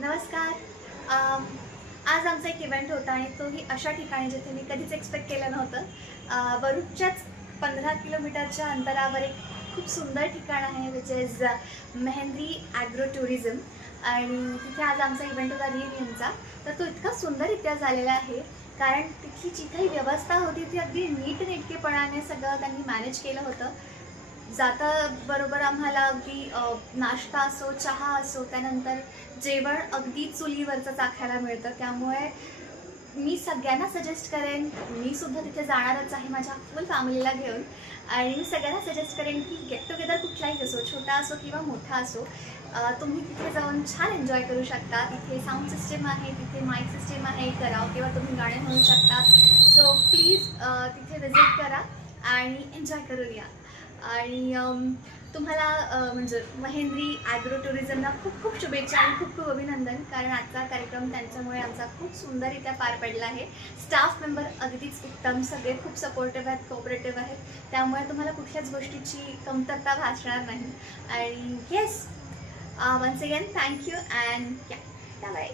नमस्कार. आज आमचा एक इव्हेंट होता आणि तोही अशा ठिकाणी जिथे मी कधीच एक्सपेक्ट केलं नव्हतं. भरूचच्याच 15 किलोमीटरच्या अंतरावर एक खूप सुंदर ठिकाण आहे which is mehndi agro tourism. आणि तिथे आज आमचा इव्हेंट होता रियुनियनचा. तर तो इतका सुंदररित्या झालेला आहे, कारण तिथली जी काही व्यवस्था होती ती अगदी नीटनेटकेपणाने सगळं त्यांनी मॅनेज केलं होतं. जाता बरोबर आम्हाला अगदी नाश्ता असो, चहा असो, त्यानंतर जेवण अगदी चुलीवरचं चाखायला मिळतं. त्यामुळे मी सगळ्यांना सजेस्ट करेन, मी सुद्धा तिथे जाणारच आहे माझ्या फुल फॅमिलीला घेऊन. आणि मी सगळ्यांना सजेस्ट करेन की गेट टुगेदर कुठलाही असो, छोटा असो किंवा मोठा असो, तुम्ही तिथे जाऊन छान एन्जॉय करू शकता. तिथे साऊंड सिस्टम आहे, तिथे माईक सिस्टम आहे, कराओके किंवा तुम्ही गाणे म्हणू शकता. सो प्लीज तिथे व्हिजिट करा आणि एन्जॉय करून या. आणि तुम्हाला म्हणजे महेंद्री ॲग्रो टुरिझमला खूप खूप शुभेच्छा आणि खूप खूप अभिनंदन, कारण आजचा कार्यक्रम त्यांच्यामुळे आमचा खूप सुंदररित्या पार पडला आहे. स्टाफ मेंबर अगदीच उत्तम, सगळे खूप सपोर्टिव्ह आहेत, कोऑपरेटिव्ह आहेत. त्यामुळे तुम्हाला कुठल्याच गोष्टीची कमतरता भासणार नाही. आणि yes, once again thank you and या बाय.